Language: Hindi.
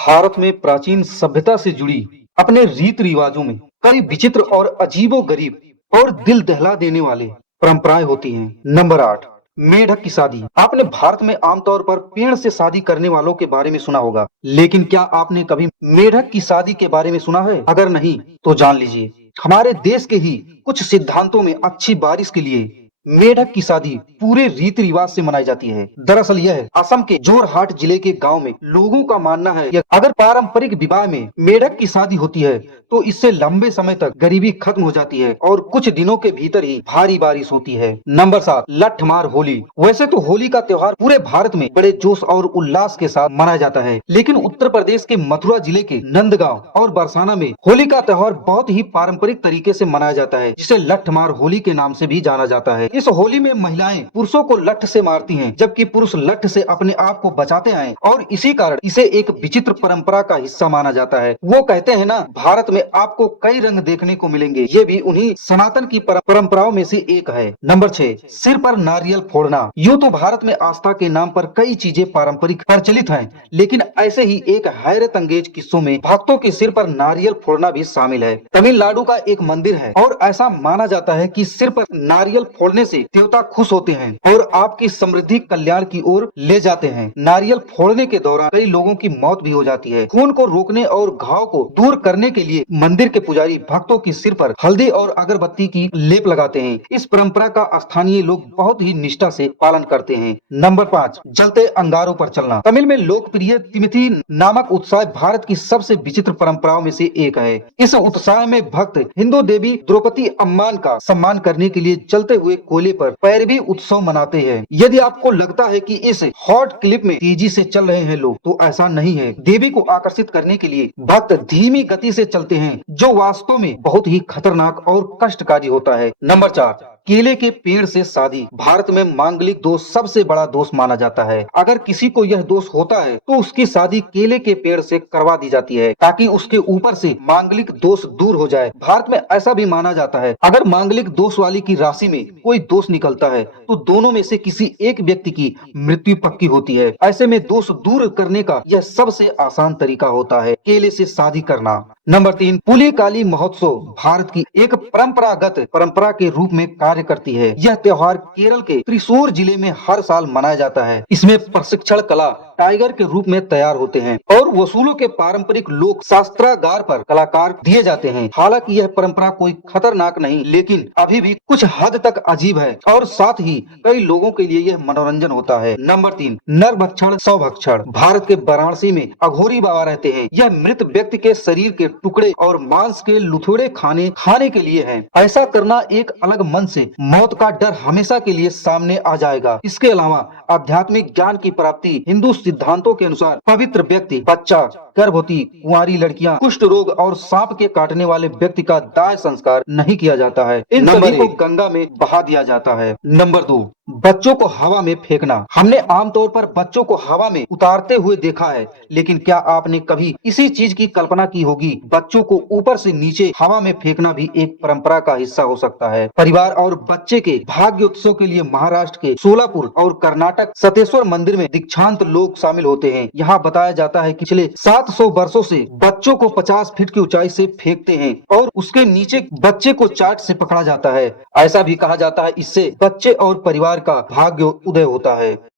भारत में प्राचीन सभ्यता से जुड़ी अपने रीत रिवाजों में कई विचित्र और अजीबो-गरीब और दिल दहला देने वाले परंपराएं होती हैं। नंबर 8, मेढक की शादी। आपने भारत में आमतौर पर पेड़ से शादी करने वालों के बारे में सुना होगा, लेकिन क्या आपने कभी मेढक की शादी के बारे में सुना है? अगर नहीं, तो जान लीजिए, हमारे देश के ही कुछ सिद्धांतों में अच्छी बारिश के लिए मेढक की शादी पूरे रीति रिवाज से मनाई जाती है। दरअसल यह असम के जोरहाट जिले के गांव में लोगों का मानना है कि अगर पारंपरिक विवाह में मेढक की शादी होती है तो इससे लंबे समय तक गरीबी खत्म हो जाती है और कुछ दिनों के भीतर ही भारी बारिश होती है। नंबर 7, लठमार होली। वैसे तो होली का त्योहार पूरे भारत में बड़े जोश और उल्लास के साथ मनाया जाता है, लेकिन उत्तर प्रदेश के मथुरा जिले के नंदगांव और बरसाना में होली का त्योहार बहुत ही पारंपरिक तरीके से मनाया जाता है, जिसे लठमार होली के नाम से भी जाना जाता है। इस होली में महिलाएं पुरुषों को लठ से मारती हैं, जबकि पुरुष लठ से अपने आप को बचाते हैं और इसी कारण इसे एक विचित्र परंपरा का हिस्सा माना जाता है। वो कहते हैं ना, भारत में आपको कई रंग देखने को मिलेंगे, ये भी उन्हीं सनातन की परंपराओं में से एक है। नंबर 6, सिर पर नारियल फोड़ना। यूँ तो भारत में आस्था के नाम पर कई चीजें पारंपरिक प्रचलित हैं, लेकिन ऐसे ही एक हैरत अंगेज किस्सों में भक्तों के सिर पर नारियल फोड़ना भी शामिल है। तमिलनाडु का एक मंदिर है और ऐसा माना जाता है कि सिर पर नारियल फोड़ने से देवता खुश होते हैं और आपकी समृद्धि कल्याण की ओर ले जाते हैं। नारियल फोड़ने के दौरान कई लोगों की मौत भी हो जाती है। खून को रोकने और घाव को दूर करने के लिए मंदिर के पुजारी भक्तों के सिर पर हल्दी और अगरबत्ती की लेप लगाते हैं। इस परंपरा का स्थानीय लोग बहुत ही निष्ठा से पालन करते हैं। नंबर 5, जलते अंगारों पर चलना। तमिल में लोकप्रिय तिमिथि नामक उत्सव भारत की सबसे विचित्र परंपराओं में से एक है। इस उत्सव में भक्त हिंदू देवी द्रौपदी अम्मान का सम्मान करने के लिए जलते हुए कोयले पर पैरवी उत्सव मनाते हैं। यदि आपको लगता है कि इस हॉट क्लिप में तेजी से चल रहे हैं लोग, तो ऐसा नहीं है। देवी को आकर्षित करने के लिए भक्त धीमी गति से चलते हैं, जो वास्तव में बहुत ही खतरनाक और कष्टकारी होता है। नंबर 4, केले के पेड़ से शादी। भारत में मांगलिक दोष सबसे बड़ा दोष माना जाता है। अगर किसी को यह दोष होता है तो उसकी शादी केले के पेड़ से करवा दी जाती है, ताकि उसके ऊपर से मांगलिक दोष दूर हो जाए। भारत में ऐसा भी माना जाता है, अगर मांगलिक दोष वाली की राशि में कोई दोष निकलता है तो दोनों में से किसी एक व्यक्ति की मृत्यु पक्की होती है। ऐसे में दोष दूर करने का यह सबसे आसान तरीका होता है, केले से शादी करना। नंबर 3, पुलिकाली महोत्सव भारत की एक परंपरागत परंपरा के रूप में कार्य करती है। यह त्योहार केरल के त्रिशूर जिले में हर साल मनाया जाता है। इसमें प्रशिक्षण कला टाइगर के रूप में तैयार होते हैं और वसूलों के पारंपरिक लोक शास्त्रागार पर कलाकार दिए जाते हैं। हालांकि यह परंपरा कोई खतरनाक नहीं, लेकिन अभी भी कुछ हद तक अजीब है और साथ ही कई लोगों के लिए यह मनोरंजन होता है। नंबर 3, नरभक्षण स्वभक्षण। भारत के वाराणसी में अघोरी बाबा रहते हैं। यह मृत व्यक्ति के शरीर के टुकड़े और मांस के लुथुड़े खाने के लिए है। ऐसा करना एक अलग मन से मौत का डर हमेशा के लिए सामने आ जाएगा। इसके अलावा आध्यात्मिक ज्ञान की प्राप्ति हिंदू सिद्धांतों के अनुसार पवित्र व्यक्ति, बच्चा, गर्भवती, कुंवारी लड़कियां, कुष्ठ रोग और सांप के काटने वाले व्यक्ति का दाह संस्कार नहीं किया जाता है। इन सभी को गंगा में बहा दिया जाता है। नंबर 2, बच्चों को हवा में फेंकना। हमने आमतौर पर बच्चों को हवा में उतारते हुए देखा है, लेकिन क्या आपने कभी इसी चीज की कल्पना की होगी? बच्चों को ऊपर से नीचे हवा में फेंकना भी एक परंपरा का हिस्सा हो सकता है। परिवार और बच्चे के भाग्य उत्सव के लिए महाराष्ट्र के सोलापुर और कर्नाटक सतेश्वर मंदिर में दीक्षांत लोग शामिल होते हैं। यहाँ बताया जाता है कि पिछले 700 वर्षों से बच्चों को 50 फीट की ऊंचाई से फेंकते हैं और उसके नीचे बच्चे को चाट से पकड़ा जाता है। ऐसा भी कहा जाता है, इससे बच्चे और परिवार का भाग्य उदय होता है।